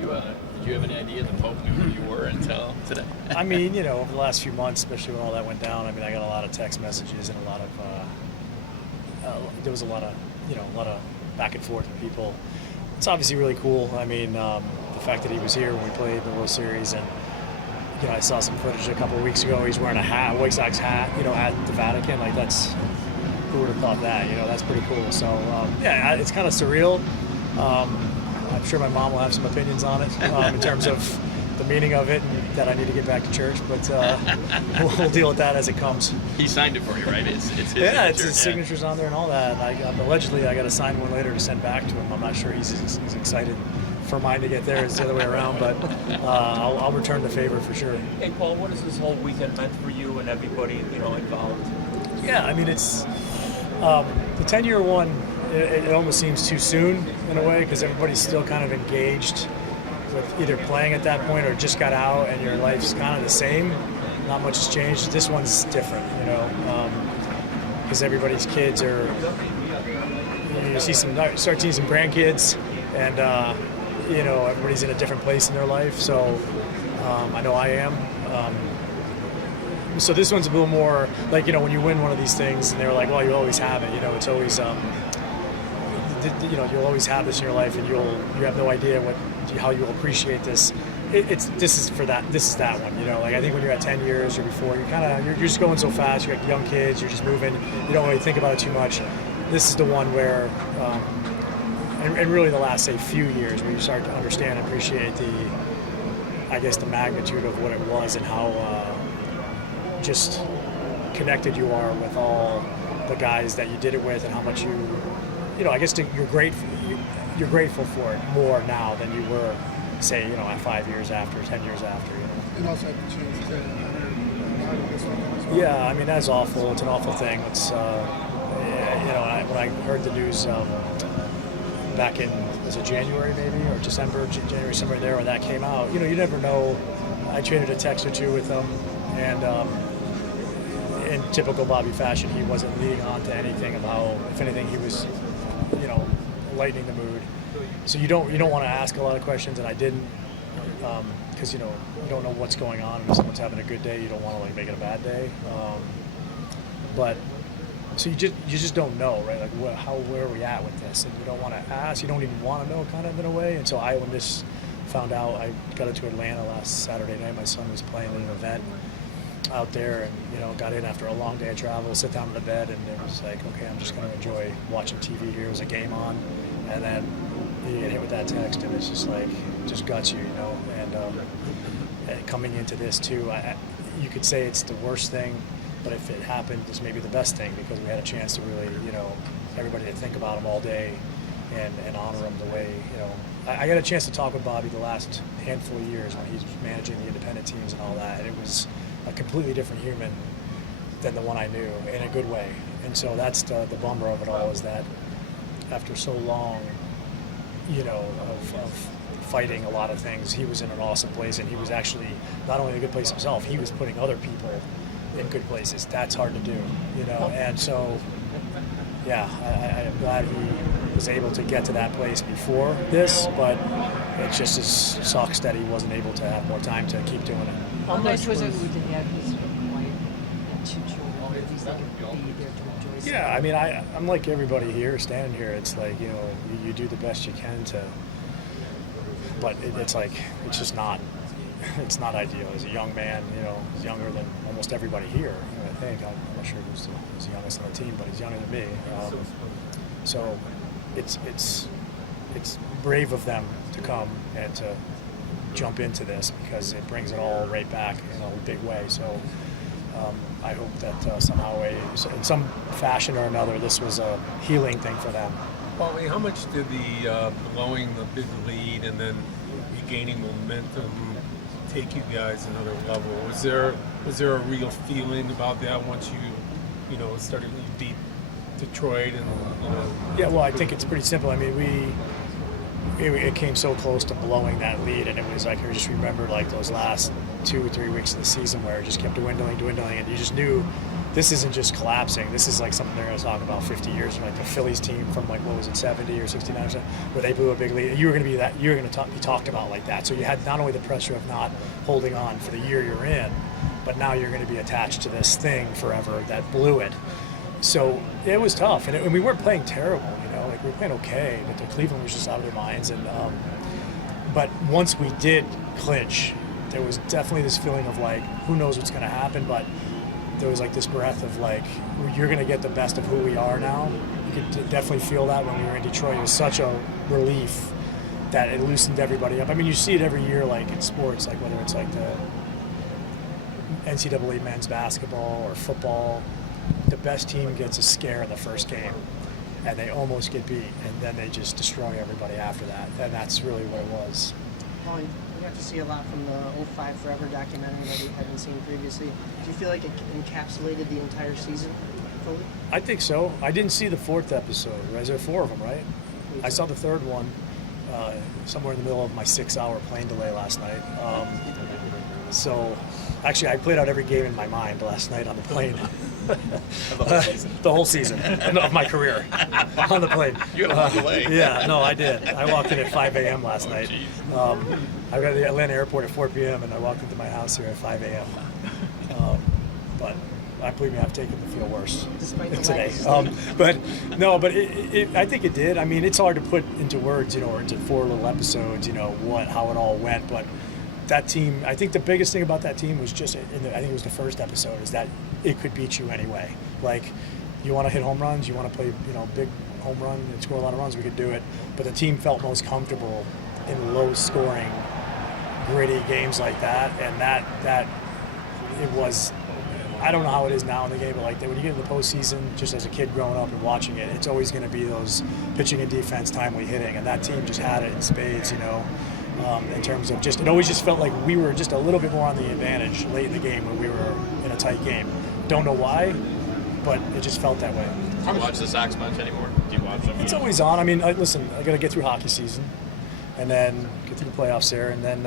Did you have any idea the Pope knew who you were until today? I mean, over the last few months, especially when all that went down, I mean, I got a lot of text messages and a lot of there was a lot of back and forth with people. It's obviously really cool. I mean, the fact that he was here when we played the World Series, and I saw some footage a couple of weeks ago. He's wearing a hat, a White Sox hat, at the Vatican. Like, that's, who would have thought that? That's pretty cool. So yeah, it's kind of surreal. I'm sure my mom will have some opinions on it in terms of the meaning of it and that I need to get back to church, but we'll deal with that as it comes. He signed it for you, right? It's his it's his signatures on there and all that. Allegedly, I got to sign one later to send back to him. I'm not sure he's excited for mine to get there. It's the other way around, but I'll return the favor for sure. Hey, Paul, what has this whole weekend meant for you and everybody involved? Yeah, I mean, it's the 10-year one. It almost seems too soon in a way because everybody's still kind of engaged with either playing at that point or just got out, and your life's kind of the same. Not much has changed. This one's different, because everybody's kids are. You start seeing some grandkids, and everybody's in a different place in their life. So I know I am. So this one's a little more like when you win one of these things, and they're like, well, you always have it. It's always. You'll always have this in your life, and you have no idea how you'll appreciate this. This is that one. Like, I think when you're at 10 years or before, you're just going so fast. You got young kids, you're just moving. You don't really think about it too much. This is the one where, and really the last few years, where you start to understand and appreciate the magnitude of what it was and how just connected you are with all the guys that you did it with, and how much you're grateful for it more now than you were, say, at 5 years after, 10 years after. And also had the chance to Yeah, I mean, that's awful. It's an awful thing. It's when I heard the news back in, was it January maybe, or December, January, somewhere there when that came out, you never know. I traded a text or two with him, and in typical Bobby fashion, he wasn't leading on to anything of how, if anything, he was lightening the mood. So you don't want to ask a lot of questions, and I didn't, because you don't know what's going on. If someone's having a good day, you don't want to make it a bad day. But so you just don't know, right? Like where are we at with this? And you don't want to ask. You don't even want to know, kind of, in a way. And so when this found out, I got into Atlanta last Saturday night. My son was playing in an event out there, and got in after a long day of travel, sit down in the bed, and it was like, okay, I'm just going to enjoy watching TV here. There's a game on, and then you get hit with that text, and it's just like, just guts you, and coming into this too, you could say it's the worst thing, but if it happened, it's maybe the best thing, because we had a chance to really, everybody to think about him all day and honor him the way, I got a chance to talk with Bobby the last handful of years when he's managing the independent teams and all that, and it was a completely different human than the one I knew, in a good way. And so that's the bummer of it all, is that after so long, of fighting a lot of things, he was in an awesome place, and he was actually not only in a good place himself, he was putting other people in good places. That's hard to do, and so, yeah, I'm glad he was able to get to that place before this, but it just sucks that he wasn't able to have more time to keep doing it. How nice was it to have his wife and 2 children, at least they could be there to enjoy? Yeah, I mean, I'm like everybody here, standing here. It's like, you do the best you can to, but it's like, it's just not, it's not ideal. As a young man, he's younger than almost everybody here, I think. I'm not sure who's the youngest on the team, but he's younger than me. So it's brave of them to come and to jump into this, because it brings it all right back in a big way. So I hope that somehow, in some fashion or another, this was a healing thing for them. Well, how much did the blowing the big lead and then regaining momentum take you guys another level? Was there a real feeling about that once you started, you beat Detroit and Yeah, well, I think it's pretty simple. I mean, it came so close to blowing that lead, and it was like, I just remember like those last 2 or 3 weeks of the season where it just kept dwindling, and you just knew this isn't just collapsing. This is like something they're going to talk about 50 years from, like the Phillies team from like, what was it, 70 or 69 or something, where they blew a big lead. You were going to be that. You're going to be talked about like that. So you had not only the pressure of not holding on for the year you're in, but now you're going to be attached to this thing forever that blew it. So it was tough, and we weren't playing terrible. Like we were playing okay, but the Cleveland was just out of their minds. And but once we did clinch, there was definitely this feeling of like, who knows what's going to happen, but there was like this breath of like, you're going to get the best of who we are now. You could definitely feel that when we were in Detroit. It was such a relief that it loosened everybody up. I mean, you see it every year, like in sports, like whether it's like the NCAA men's basketball or football, the best team gets a scare in the first game and they almost get beat, and then they just destroy everybody after that. And that's really what it was. Well, we got to see a lot from the 05 Forever documentary that we hadn't seen previously. Do you feel like it encapsulated the entire season fully? I think so. I didn't see the fourth episode. Right? There are 4 of them, right? I saw the third one somewhere in the middle of my 6-hour plane delay last night. So, actually, I played out every game in my mind last night on the plane. The whole season of my career on the plane. You had a long delay. Yeah, no, I did. I walked in at 5 a.m. last night. I got to the Atlanta airport at 4 p.m. and I walked into my house here at 5 a.m. But I believe me, I've taken the feel worse Despite the today. lack of But I think it did. I mean, it's hard to put into words, or into 4 little episodes, how it all went. But that team, I think the biggest thing about that team was just, I think it was the first episode, is that it could beat you anyway. Like, you want to hit home runs, you want to play, big home run and score a lot of runs, we could do it. But the team felt most comfortable in low-scoring, gritty games like that, and that it was. I don't know how it is now in the game, but like when you get into the postseason, just as a kid growing up and watching it, it's always going to be those pitching and defense, timely hitting, and that team just had it in spades, in terms of just, it always just felt like we were just a little bit more on the advantage late in the game when we were in a tight game. Don't know why, but it just felt that way. Do you watch the Sox much anymore? Do you watch them? It's always on. I mean, listen, I got to get through hockey season and then get through the playoffs there, and then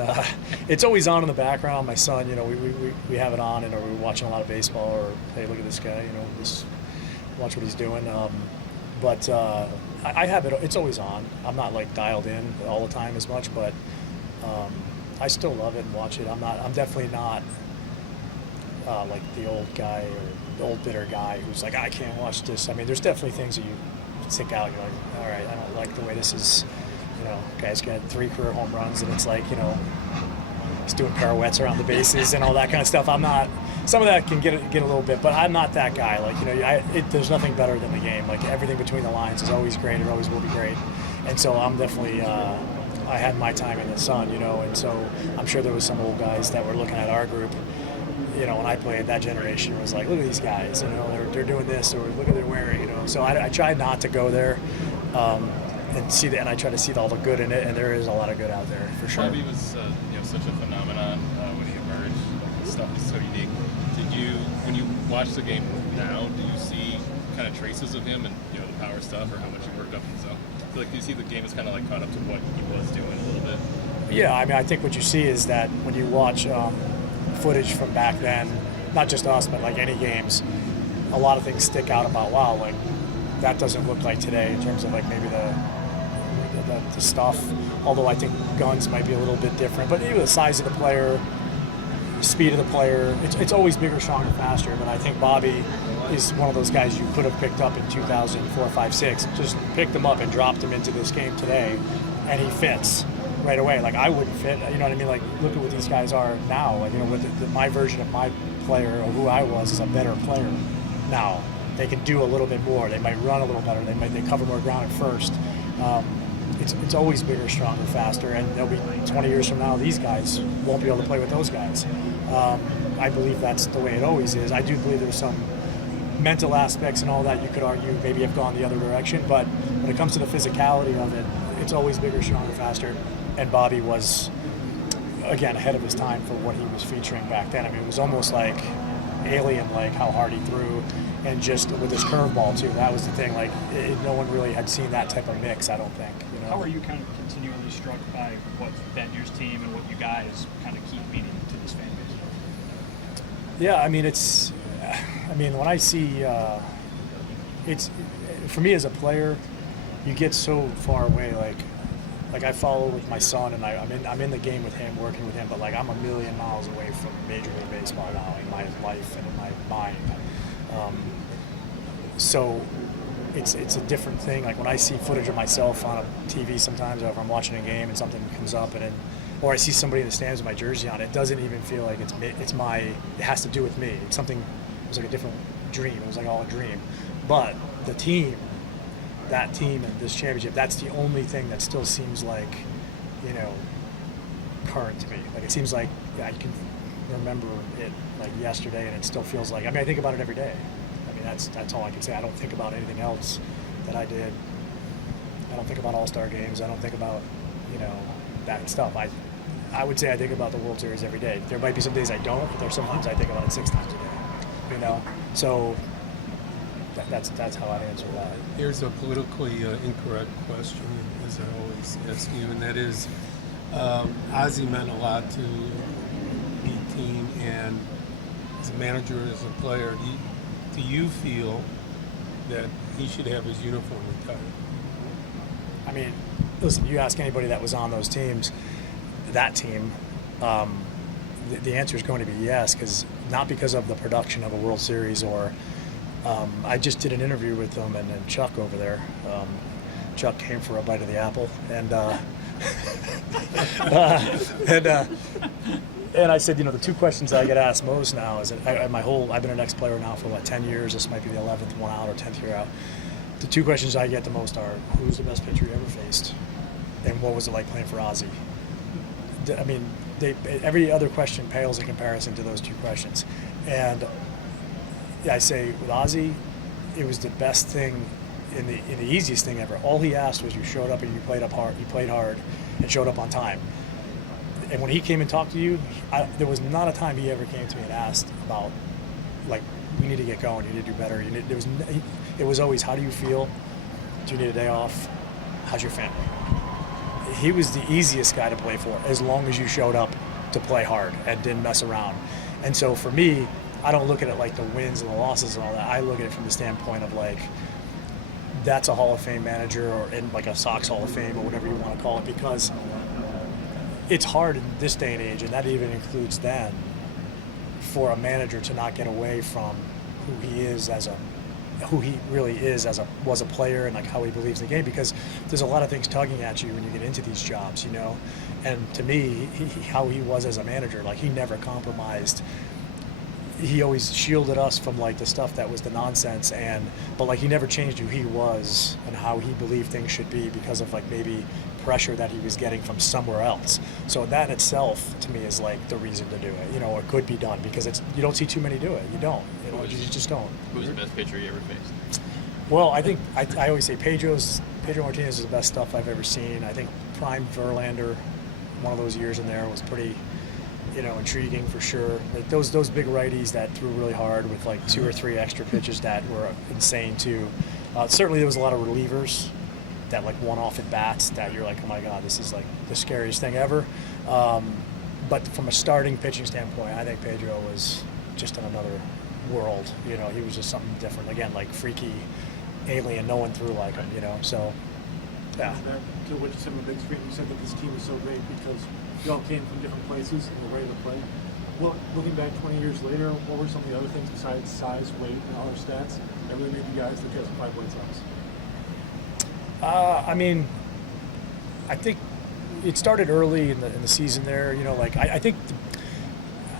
it's always on in the background. My son, we have it on, or we're watching a lot of baseball, or hey, look at this guy, just watch what he's doing. But I have it. It's always on. I'm not like dialed in all the time as much, but I still love it and watch it. I'm definitely not like the old guy or the old bitter guy who's like, I can't watch this. I mean, there's definitely things that you stick out. You're like, all right, I don't like the way this is. Guy's got 3 career home runs, and it's like, he's doing pirouettes around the bases and all that kind of stuff. I'm not. Some of that can get a little bit, but I'm not that guy. Like, there's nothing better than the game. Like, everything between the lines is always great. It always will be great. And so I'm definitely. I had my time in the sun, and so I'm sure there was some old guys that were looking at our group. When I played, that generation was like, look at these guys. They're doing this, or look at what they're wearing. So I tried not to go there. And I try to see all the good in it, and there is a lot of good out there for sure. Bobby was such a phenomenon when he emerged. His stuff is so unique. When you watch the game now, do you see kind of traces of him and the power stuff, or how much he worked up himself? I feel like you see the game is kind of like caught up to what he was doing a little bit. Yeah, I mean, I think what you see is that when you watch footage from back then, not just us, but like any games, a lot of things stick out about, wow, like that doesn't look like today in terms of like maybe the stuff, although I think guns might be a little bit different, but even the size of the player, the speed of the player, it's always bigger, stronger, faster. But I think Bobby is one of those guys you could have picked up in 2004, 5, 6, just picked him up and dropped him into this game today, and he fits right away. Like, I wouldn't fit, you know what I mean? Like, look at what these guys are now. Like, with my version of my player, or who I was, is a better player now. They can do a little bit more. They might run a little better. They cover more ground at first. It's always bigger, stronger, faster, and there'll be 20 years from now, these guys won't be able to play with those guys. I believe that's the way it always is. I do believe there's some mental aspects and all that you could argue maybe have gone the other direction, but when it comes to the physicality of it, it's always bigger, stronger, faster, and Bobby was, again, ahead of his time for what he was featuring back then. I mean, it was almost like alien, like how hard he threw, and just with his curveball too. That was the thing. Like, no one really had seen that type of mix, I don't think. How are you kind of continually struck by what's been your team and what you guys kind of keep meaning to this fan base? Yeah, I mean, I mean, when I see, it's for me as a player, you get so far away. Like I follow with my son, and I'm in the game with him, working with him. But like I'm a million miles away from Major League Baseball now in my life and in my mind. So it's a different thing. Like when I see footage of myself on a TV sometimes, or if I'm watching a game and something comes up, or I see somebody in the stands with my jersey on, it doesn't even feel like it has to do with me. It's something. It was like a different dream. It was like all a dream. But the team, that team and this championship, that's the only thing that still seems like, current to me. Like it seems like I can remember it like yesterday, and it still feels like. I mean, I think about it every day. I mean, that's all I can say. I don't think about anything else that I did. I don't think about All-Star games. I don't think about that stuff. I would say I think about the World Series every day. There might be some days I don't, but there's sometimes I think about it 6 times a day. So that's how I'd answer that. Here's a politically incorrect question, as I always ask you, and that is, Ozzie meant a lot to the team, and as a manager, as a player, do you feel that he should have his uniform retired? I mean, listen, you ask anybody that was on those teams, that team, the answer is going to be yes, not because of the production of a World Series or I just did an interview with them and Chuck over there. Chuck came for a bite of the apple, and and I said, the 2 questions I get asked most now is I've been an ex-player now for 10 years. This might be the 11th one out or 10th year out. The 2 questions I get the most are, who's the best pitcher you ever faced, and what was it like playing for Ozzie? I mean, every other question pales in comparison to those 2 questions. And I say with Ozzie, it was the best thing and the easiest thing ever. All he asked was you showed up and you played hard and showed up on time. And when he came and talked to you, there was not a time he ever came to me and asked about, like, we need to get going, you need to do better. It was always, how do you feel? Do you need a day off? How's your family? He was the easiest guy to play for, as long as you showed up to play hard and didn't mess around. And so for me, I don't look at it like the wins and the losses and all that. I look at it from the standpoint of like, that's a Hall of Fame manager, or in like a Sox Hall of Fame, or whatever you want to call it, because it's hard in this day and age, and that even includes then, for a manager to not get away from who he is who he really is was a player, and like how he believes in the game, because there's a lot of things tugging at you when you get into these jobs, and to me, how he was as a manager, like he never compromised. He always shielded us from like the stuff that was the nonsense, but like he never changed who he was and how he believed things should be because of like maybe pressure that he was getting from somewhere else. So that in itself to me is like the reason to do it, it could be done, because you don't see too many do it. You don't, you just don't. Who's the best pitcher you ever faced? Well, I think I always say Pedro Martinez is the best stuff I've ever seen. I think prime Verlander, one of those years in there, was pretty, intriguing for sure. Like those big righties that threw really hard with like 2 or 3 extra pitches that were insane too. Certainly there was a lot of relievers that like one-off at bats that you're like, oh my God, this is like the scariest thing ever. But from a starting pitching standpoint, I think Pedro was just in another world. He was just something different. Again, like freaky alien, no one threw like him. So yeah. Back to what you said on the big screen, you said that this team is so great because you all came from different places and the way to play. Well, looking back 20 years later, what were some of the other things besides size, weight, and other stats that really made you guys the justified White Sox? I mean, I think it started early in the season there. I think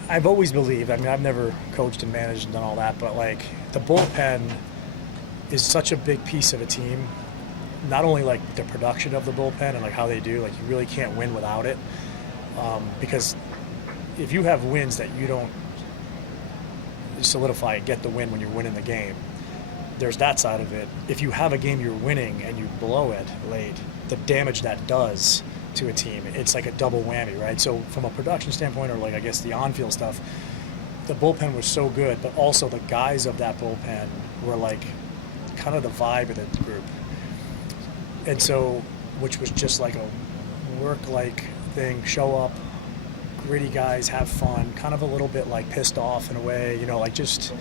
I've always believed. I mean, I've never coached and managed and done all that, but like the bullpen is such a big piece of a team. Not only like the production of the bullpen and like how they do, like you really can't win without it. Because if you have wins that you don't solidify and get the win when you're winning the game, there's that side of it. If you have a game you're winning and you blow it late, the damage that does to a team, it's like a double whammy, right? So from a production standpoint, or like I guess the on-field stuff, the bullpen was so good, but also the guys of that bullpen were like kind of the vibe of the group. And so, which was just like a work-like thing, show up, gritty guys, have fun, kind of a little bit like pissed off in a way, like just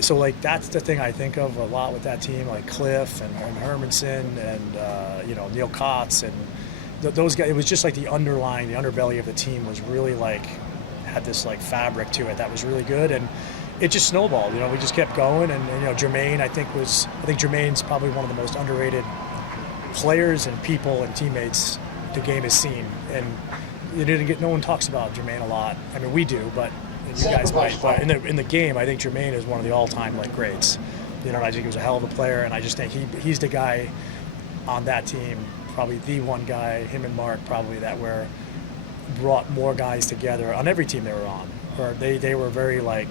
So like that's the thing I think of a lot with that team, like Cliff and Hermanson and Neil Kotz and those guys. It was just like the underbelly of the team was really like had this like fabric to it that was really good, and it just snowballed. We just kept going, and Jermaine I think Jermaine's probably one of the most underrated players and people and teammates the game has seen, and no one talks about Jermaine a lot. I mean, we do, but you guys might. But in the game, I think Jermaine is one of the all-time like greats. I think he was a hell of a player, and I just think he's the guy on that team, probably the one guy, him and Mark probably, that brought more guys together on every team they were on. Or they were very like,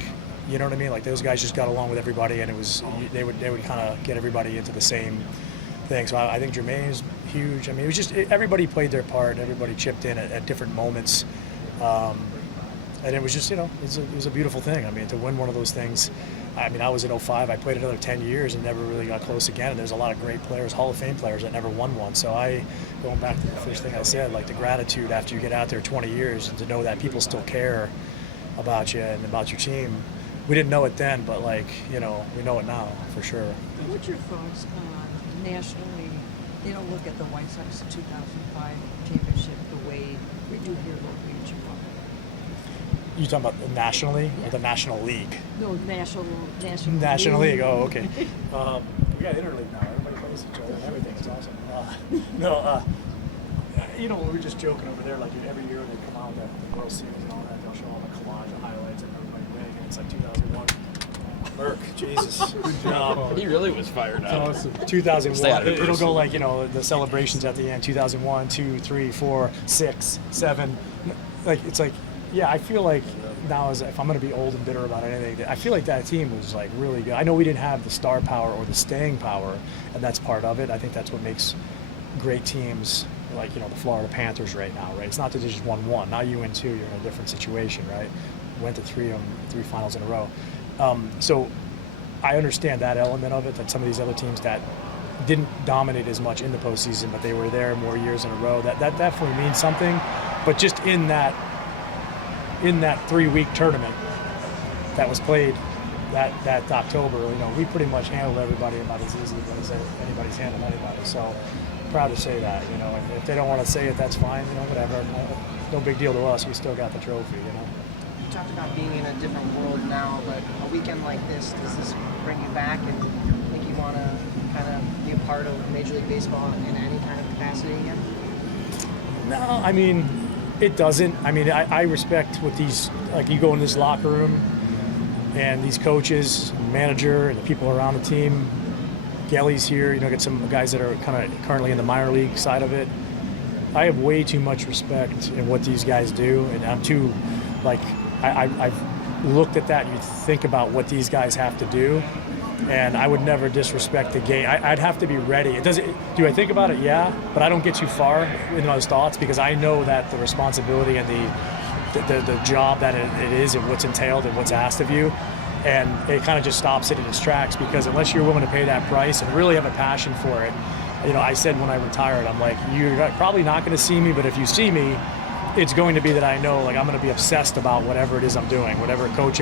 you know what I mean? Like those guys just got along with everybody, and it was they would kind of get everybody into the same thing. So I think Jermaine is huge. I mean, it was just everybody played their part. Everybody chipped in at different moments, and it was just it was a beautiful thing. I mean, to win one of those things. I mean, I was in 05. I played another 10 years and never really got close again. And there's a lot of great players, Hall of Fame players, that never won one. So going back to the first thing I said, like the gratitude after you get out there 20 years and to know that people still care about you and about your team. We didn't know it then, but we know it now for sure. What's your thoughts on nationally? They don't look at the White Sox 2005 championship the way we do here locally in Chicago. You talking about nationally or the National League? No, National League. Oh, okay. We got interleague now. Everybody plays each other and everything. It's awesome. We were just joking over there. Like every year they come out with the World Series and all that. They'll show all the collage of highlights of everybody winning, and it's like 2001. Merck, Jesus. Good job. He really was fired up. Awesome. 2001. It'll go like the celebrations at the end. 2001, 2, 3, 4, 6, 7. It's like. Yeah, I feel like now, if I'm going to be old and bitter about anything, I feel like that team was like really good. I know we didn't have the star power or the staying power, and that's part of it. I think that's what makes great teams like the Florida Panthers right now, right? It's not that they just won one. Now you win two, you're in a different situation, right? Went to three finals in a row. So I understand that element of it, that some of these other teams that didn't dominate as much in the postseason, but they were there more years in a row. That definitely means something. But just in that 3-week tournament that was played that October, we pretty much handled everybody about as easily as anybody's handled anybody. So proud to say that, and if they don't want to say it, that's fine, whatever. No big deal to us. We still got the trophy, You talked about being in a different world now, but a weekend like this, does this bring you back and think you want to kind of be a part of Major League Baseball in any kind of capacity again? No, I mean, it doesn't. I mean, I respect what these, like you go in this locker room and these coaches, manager, and the people around the team. Gelly's here, get some guys that are kind of currently in the minor league side of it. I have way too much respect in what these guys do, and I'm too, I've looked at that and you think about what these guys have to do, and I would never disrespect the game. I'd have to be ready. Do I think about it? Yeah, but I don't get too far in those thoughts because I know that the responsibility and the job that it is and what's entailed and what's asked of you, and it kind of just stops it in its tracks because unless you're willing to pay that price and really have a passion for it, I said when I retired, I'm like, you're probably not going to see me, but if you see me, it's going to be that I know, I'm going to be obsessed about whatever it is I'm doing, whatever coach.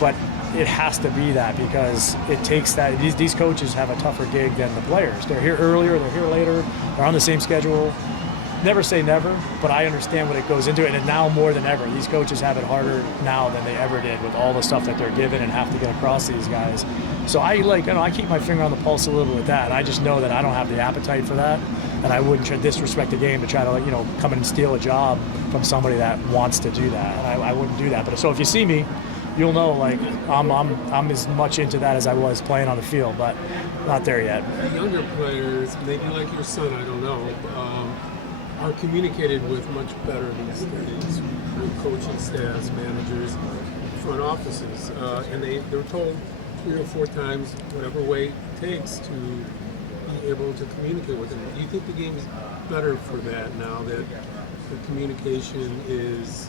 But it has to be that because it takes that. These coaches have a tougher gig than the players. They're here earlier, they're here later, they're on the same schedule. Never say never, but I understand what it goes into it, and now more than ever, these coaches have it harder now than they ever did with all the stuff that they're given and have to get across these guys. So I keep my finger on the pulse a little bit with that. I just know that I don't have the appetite for that, and I wouldn't disrespect the game to try to come in and steal a job from somebody that wants to do that. And I wouldn't do that. But so if you see me, you'll know I'm as much into that as I was playing on the field, but not there yet. Younger players, maybe like your son, I don't know, are communicated with much better these days with coaching staffs, managers, front offices, and they're told 3 or 4 times whatever way it takes to be able to communicate with them. Do you think the game is better for that now that the communication is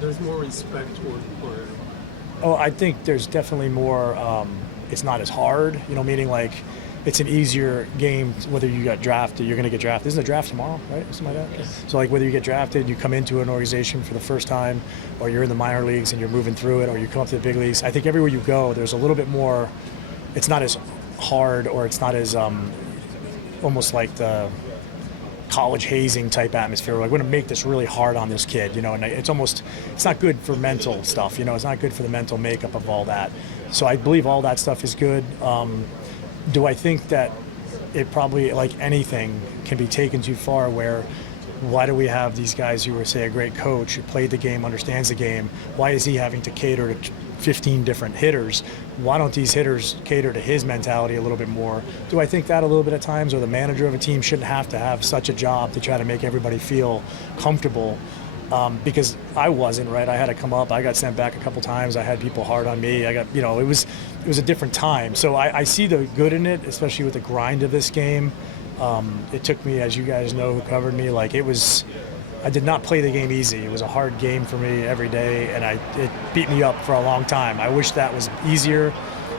there's more respect toward the player? Oh, I think there's definitely more. It's not as hard, meaning it's an easier game whether you got drafted. You're going to get drafted. Isn't the draft tomorrow, right? Something like that. So like whether you get drafted, you come into an organization for the first time, or you're in the minor leagues and you're moving through it, or you come up to the big leagues. I think everywhere you go, there's a little bit more. It's not as hard, or it's not as almost like the college hazing type atmosphere. Like, we're going to make this really hard on this kid, and it's not good for mental stuff. It's not good for the mental makeup of all that. So I believe all that stuff is good. Do I think that it probably, like anything, can be taken too far, where why do we have these guys who are, say, a great coach who played the game, understands the game? Why is he having to cater to 15 different hitters? Why don't these hitters cater to his mentality a little bit more? Do I think that a little bit at times, or the manager of a team shouldn't have to have such a job to try to make everybody feel comfortable? Because I wasn't, right? I had to come up. I got sent back a couple times. I had people hard on me. I got, it was a different time. So I see the good in it, especially with the grind of this game. It took me, as you guys know who covered me, I did not play the game easy. It was a hard game for me every day, and it beat me up for a long time. I wish that was easier.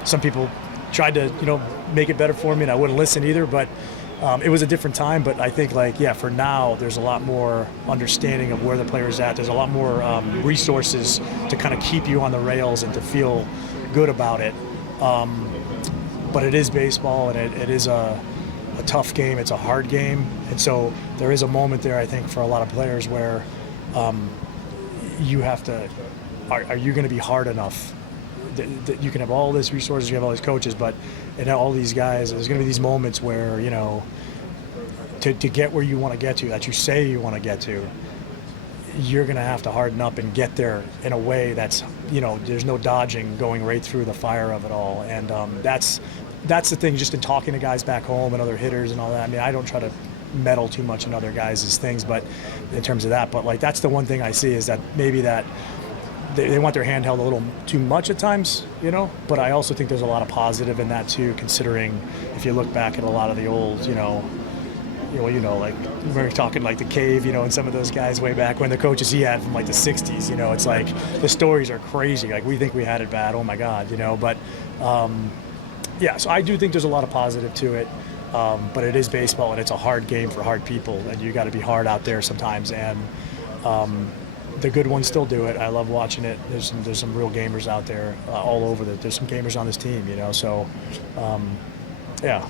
Some people tried to, make it better for me, and I wouldn't listen either, but it was a different time. But I think, for now, there's a lot more understanding of where the player's at. There's a lot more resources to kind of keep you on the rails and to feel good about it. But it is baseball, and it is a tough game. It's a hard game, and so there is a moment there, I think, for a lot of players where you have to. Are you going to be hard enough? That you can have all these resources, you have all these coaches, but and all these guys, there's going to be these moments where to get where you want to get to, that you say you want to get to, you're going to have to harden up and get there in a way that's, there's no dodging, going right through the fire of it all. And that's the thing, just in talking to guys back home and other hitters and all that. I mean, I don't try to meddle too much in other guys' things, but in terms of that, but that's the one thing I see, is that maybe that they want their hand held a little too much at times, but I also think there's a lot of positive in that too, considering if you look back at a lot of the old, like we're talking like the Cave, and some of those guys way back when, the coaches he had from the 60s, it's like the stories are crazy. Like, we think we had it bad, oh my God, but yeah, so I do think there's a lot of positive to it, but it is baseball, and it's a hard game for hard people, and you got to be hard out there sometimes, and the good ones still do it. I love watching it. There's some real gamers out there all over. There's some gamers on this team, so yeah.